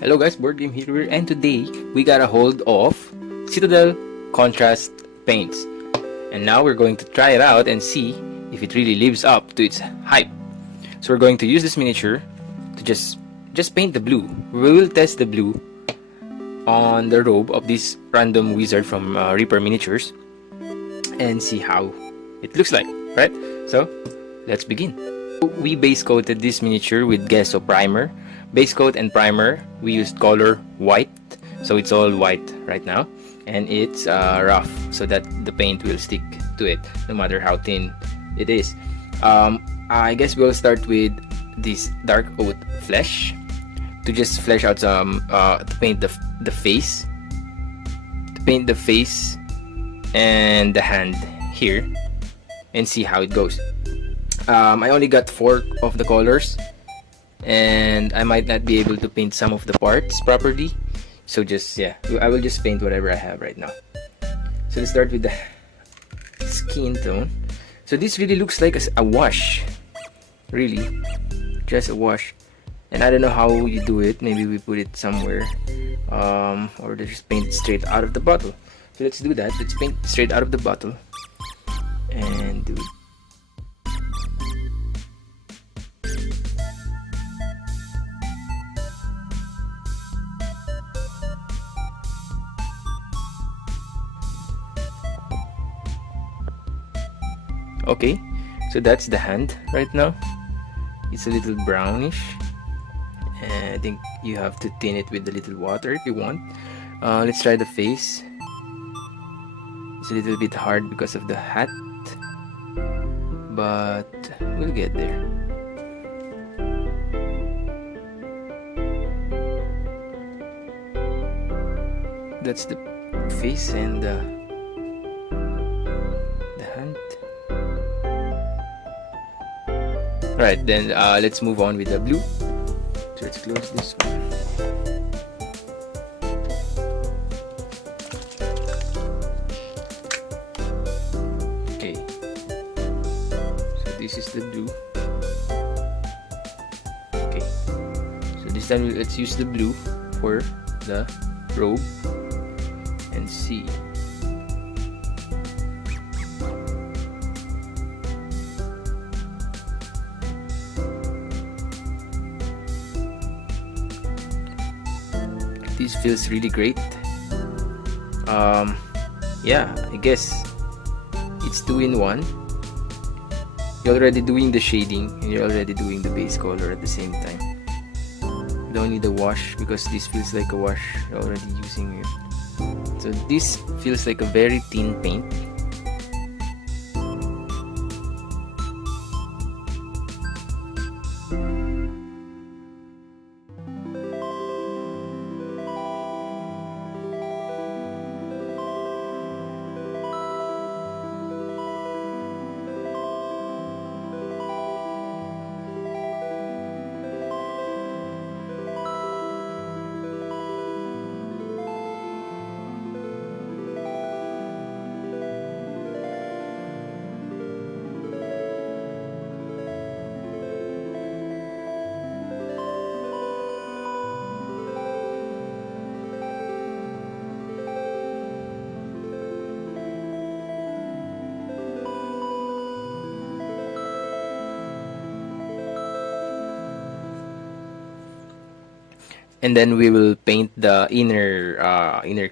Hello guys, Board Game here, and today we got a hold of Citadel Contrast paints. And now we're going to try it out and see if it really lives up to its hype. So we're going to use this miniature to just paint the blue. We will test the blue on the robe of this random wizard from Reaper Miniatures and see how it looks like, right? So let's begin. We base coated this miniature with gesso primer. Base coat and primer, we used color white, so it's all white right now, and it's rough so that the paint will stick to it no matter how thin it is. I guess we'll start with this dark oat flesh to just flesh out some to paint the face, and the hand here, and see how it goes. I only got 4 of the colors, and I might not be able to paint some of the parts properly, so I will just paint whatever I have right now. So let's start with the skin tone. So this really looks like a wash, really, just a wash, and I don't know how you do it. Maybe we put it somewhere, or just paint it straight out of the bottle. So let's do that. Let's paint straight out of the bottle and do it. Okay, so that's the hand right now. It's a little brownish, and I think you have to thin it with a little water if you want. Let's try the face. It's a little bit hard because of the hat, but we'll get there. That's the face and the hand. Right, then let's move on with the blue. So let's close this one. Okay, so this is the blue. Okay, so this time let's use the blue for the robe and see. This feels really great. Yeah, I guess it's 2-in-1. You're already doing the shading and you're already doing the base color at the same time. You don't need a wash because this feels like a wash. You're already using it. So this feels like a very thin paint. And then we will paint the inner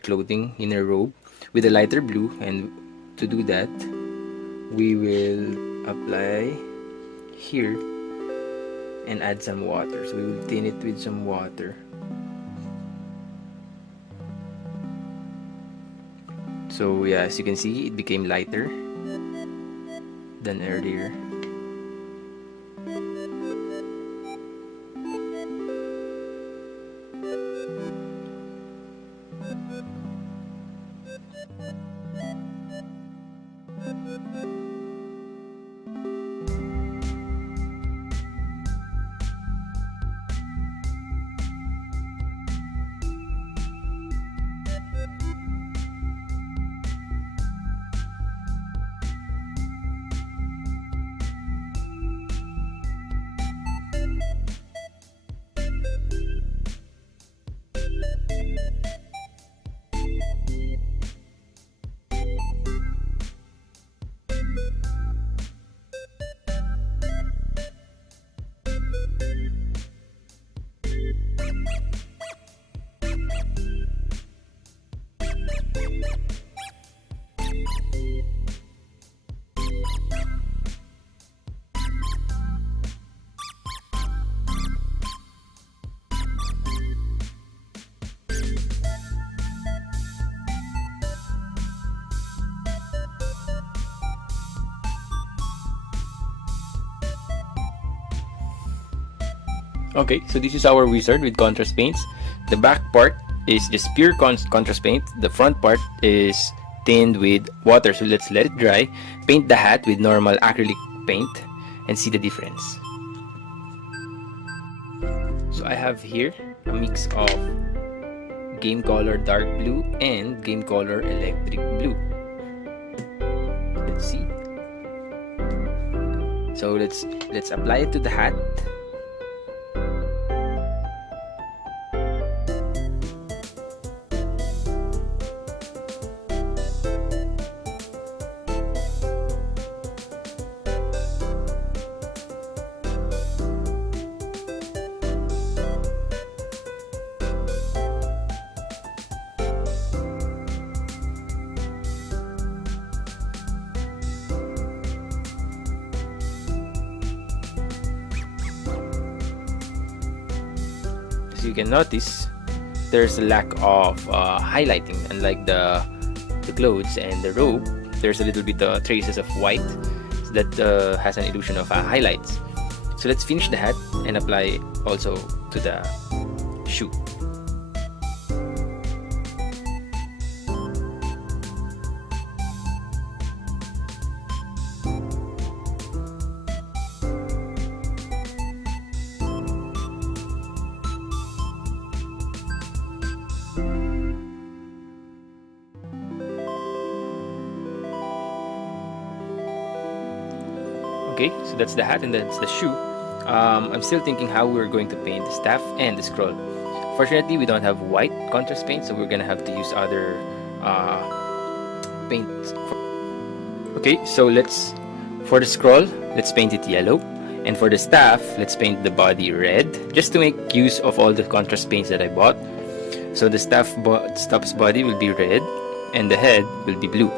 clothing, inner robe with a lighter blue, and to do that we will apply here and add some water. So we will thin it with some water. So yeah, as you can see, it became lighter than earlier. Okay, so this is our wizard with contrast paints. The back part is just pure contrast paint. The front part is thinned with water, so let's let it dry. Paint the hat with normal acrylic paint and see the difference. So I have here a mix of game color dark blue and game color electric blue. Let's see. So let's apply it to the hat. You can notice there's a lack of highlighting, unlike the clothes and the robe. There's a little bit of traces of white that has an illusion of highlights. So let's finish the hat and apply also to the shoe. Okay, so that's the hat and that's the shoe. I'm still thinking how we're going to paint the staff and the scroll. Fortunately, we don't have white contrast paint, so we're gonna have to use other paint. Okay, so for the scroll, let's paint it yellow. And for the staff, let's paint the body red, just to make use of all the contrast paints that I bought. So the staff's body will be red, and the head will be blue.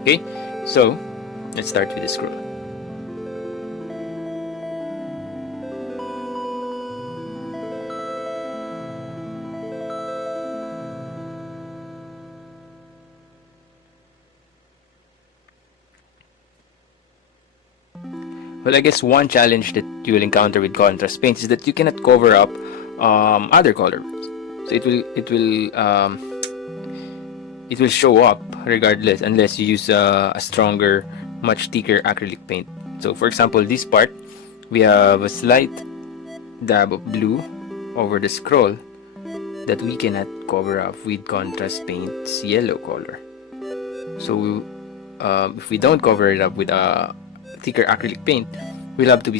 Okay, so let's start with the scroll. Well, I guess one challenge that you will encounter with contrast paints is that you cannot cover up other colors. So it will show up regardless, unless you use a stronger, much thicker acrylic paint. So for example, this part, we have a slight dab of blue over the scroll that we cannot cover up with contrast paint's yellow color. So if we don't cover it up with a thicker acrylic paint, we'll have to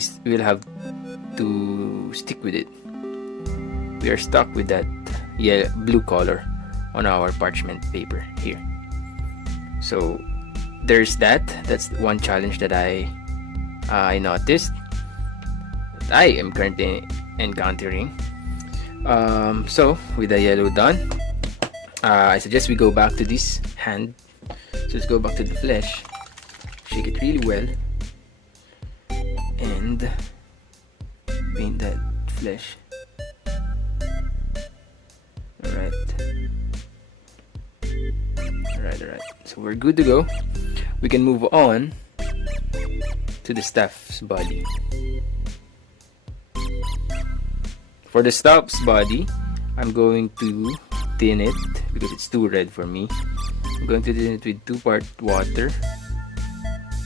stick with it. We are stuck with that blue color on our parchment paper here. So there's that's one challenge that I noticed that I am currently encountering. So with the yellow done, I suggest we go back to this hand. So let's go back to the flesh, shake it really well, and paint that flesh. Alright. So we're good to go. We can move on to the staff's body. For the staff's body, I'm going to thin it because it's too red for me. I'm going to thin it with 2-part water,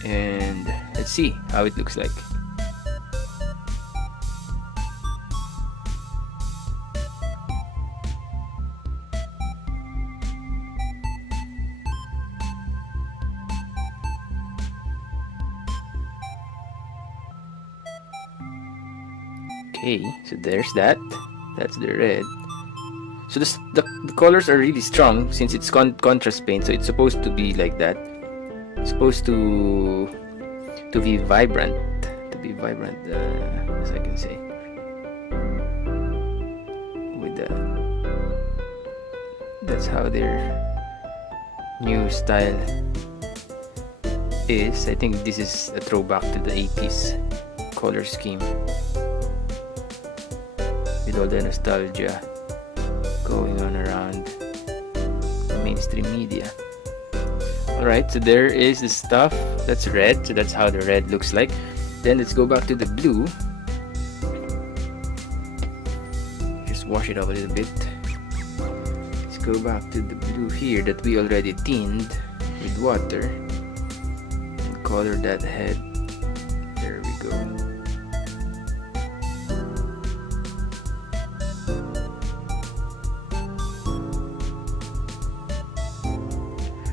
and let's see how it looks like. Okay, so there's that. That's the red. So the colors are really strong since it's contrast paint, so it's supposed to be like that. It's supposed to be vibrant, as I can say. that. That's how their new style is. I think this is a throwback to the 80s color scheme with all the nostalgia going on around the mainstream media. Alright, so there is the stuff that's red, so that's how the red looks like. Then let's go back to the blue. Just wash it up a little bit. Let's go back to the blue here that we already tinned with water and color that head. There we go.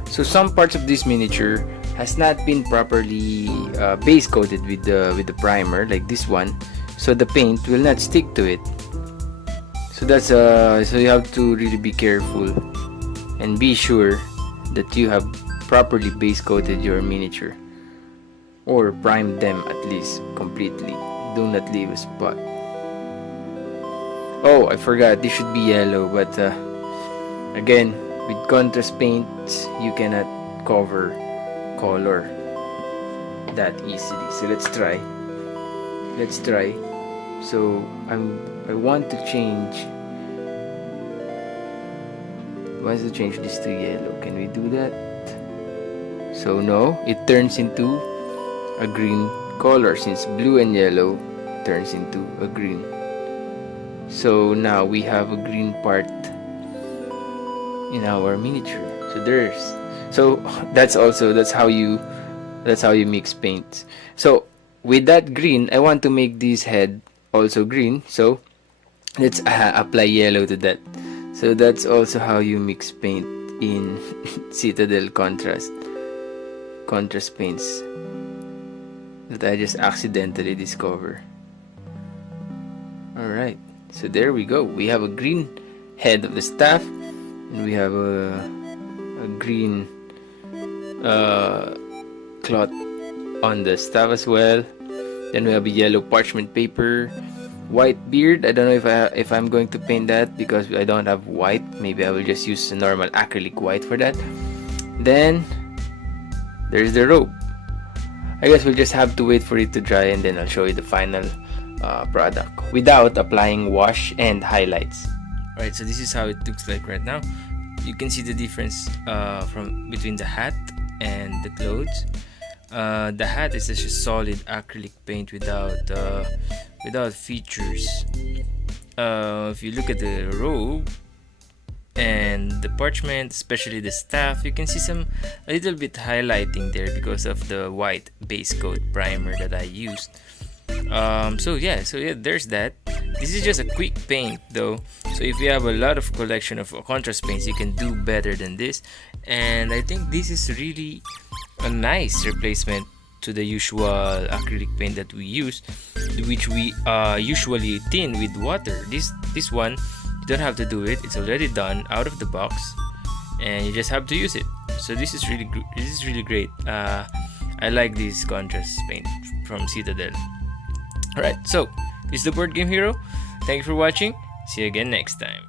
So some parts of this miniature has not been properly base coated with the primer, like this one, so the paint will not stick to it. So that's so you have to really be careful and be sure that you have properly base coated your miniature, or primed them at least completely. Do not leave a spot. Oh, I forgot, this should be yellow, but again, with contrast paints you cannot cover color that easily. So let's try. So I want to change this to yellow. Can we do that? So no, it turns into a green color since blue and yellow turns into a green. So now we have a green part in our miniature. So that's how you mix paints. So with that green, I want to make this head also green, so let's apply yellow to that. So that's also how you mix paint in Citadel Contrast paints that I just accidentally discovered. Alright, so there we go. We have a green head of the staff, and we have a green cloth on the staff as well. Then we have a yellow parchment paper, white beard. I don't know if I'm going to paint that because I don't have white. Maybe I will just use a normal acrylic white for that. Then there's the robe. I guess we'll just have to wait for it to dry, and then I'll show you the final product without applying wash and highlights. Alright, so this is how it looks like right now. You can see the difference between the hat and the clothes. The hat is just a solid acrylic paint without features. If you look at the robe and the parchment, especially the staff, you can see a little bit highlighting there because of the white base coat primer that I used. So yeah, there's that. This is just a quick paint though, so if you have a lot of collection of contrast paints, you can do better than this. And I think this is really a nice replacement to the usual acrylic paint that we use, which we usually thin with water. This one, you don't have to do it. It's already done out of the box, and you just have to use it. So this is really great. I like this contrast paint from Citadel. Alright, so this is the Board Game Hero. Thank you for watching. See you again next time.